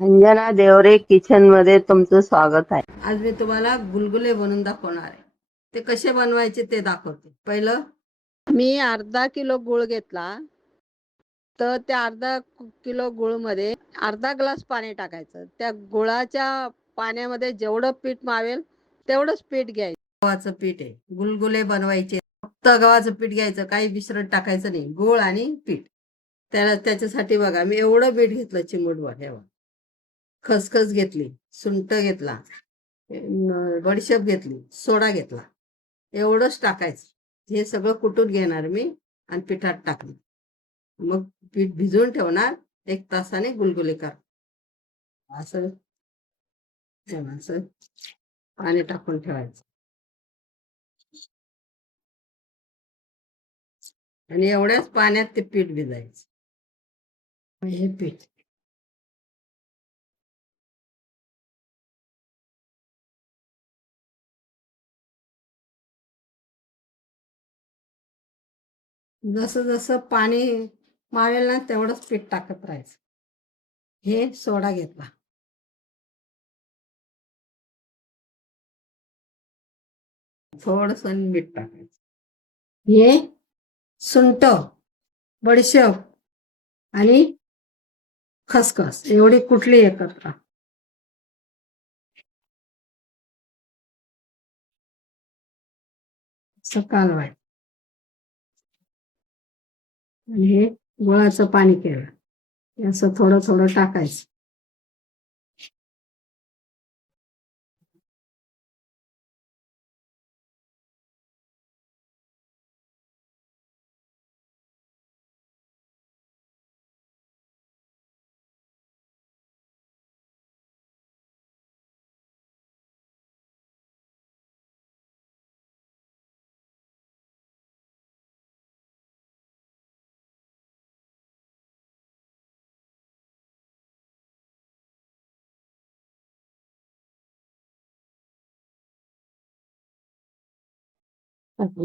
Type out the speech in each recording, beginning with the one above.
Anjana Deore kitchen मध्ये तुमचं स्वागत आहे. आज मी तुम्हाला गुलगुले बनवून दाखवणार आहे. ते कसे बनवायचे ते दाखवते. पहिलं मी अर्धा किलो गुळ घेतला, तर त्या अर्धा किलो गुळ मध्ये अर्धा ग्लास पाणी टाकायचं. त्या गुळाच्या पाण्यामध्ये जेवढं पीठ मावेल तेवढंच पीठ घ्यायचं. गव्हाचं पीठ आहे, गुलगुले बनवायचे. फक्त गव्हाचं पीठ घ्यायचं, काही मिश्रण टाकायचं नाही. गुळ आणि पीठ. त्याच्यासाठी बघा मी एवढं पीठ घेतलं चिमूटभर. हे बघा, खसखस घेतली, सुंठ घेतला, बडीशेप घेतली, सोडा घेतला. एवढंच टाकायचं. हे सगळं कुटून घेणार मी आणि पिठात टाकलं. मग पीठ भिजवून ठेवणार. 1 तासाने गुलगुले कर. असं असं पाणी टाकून ठेवायचं आणि एवढ्याच पाण्यात ते पीठ भिजायचं. हे पीठ जसं जसं पाणी मावेल ना तेवढंच पीठ टाकत राहायचं. हे सोडा घेतला, थोडस मीठ टाकायचं. हे सुंठ, बडीशेप आणि खसखस एवढी कुटली एकत्र. कालवायचं आणि हे गुळाचं पाणी केलं. असं थोडं थोडं टाकायचं.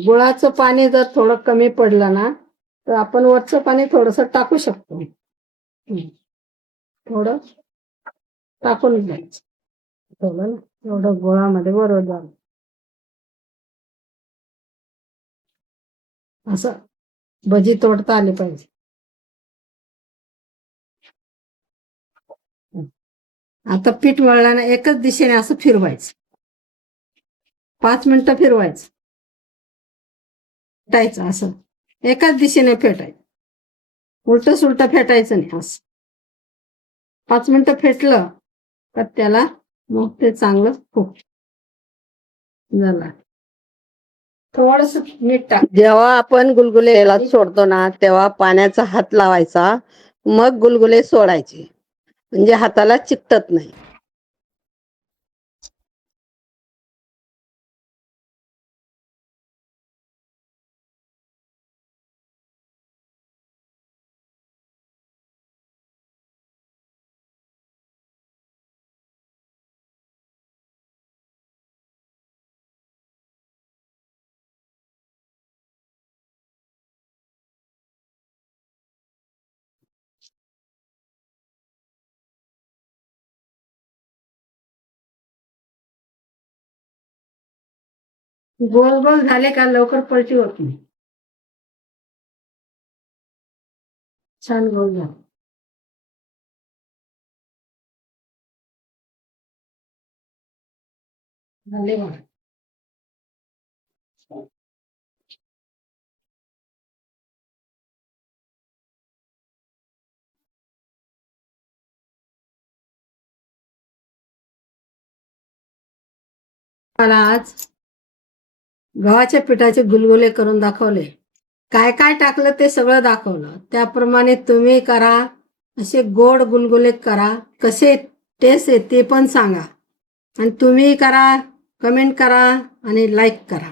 गुळाचं पाणी जर थोडं कमी पडलं ना तर आपण वरचं पाणी थोडस टाकू शकतो. थोडं टाकून घ्यायचं. थोडं ना एवढं गुळामध्ये बरोबर झालं. असं भजी तोडता आली पाहिजे. आता पीठ मळल्यानं एकच दिशेने असं फिरवायचं. 5 मिनिटं फिरवायचं. फेटायचं असं एकाच दिशेने फेटायचं. उलट सुलट फेटायचं नाही. असं 5 मिनिटं फेटलं तर त्याला मग ते चांगलं खूप झालं. थोडस मीठ टाक. जेव्हा आपण गुलगुले सोडतो ना तेव्हा पाण्याचा हात लावायचा, मग गुलगुले सोडायचे, म्हणजे हाताला चिकटत नाही. गोल गोल झाले का लवकर पलटी होत नाही. छान गोल झाले. झाले बघा. मला आज गव्हाच्या पिठाचे गुलगुले करून दाखवले. काय काय टाकलं ते सगळं दाखवलं. त्याप्रमाणे तुम्ही करा. असे गोड गुलगुले करा. कसे टेस्ट आहे ते पण सांगा. आणि तुम्ही करा, कमेंट करा आणि लाईक करा.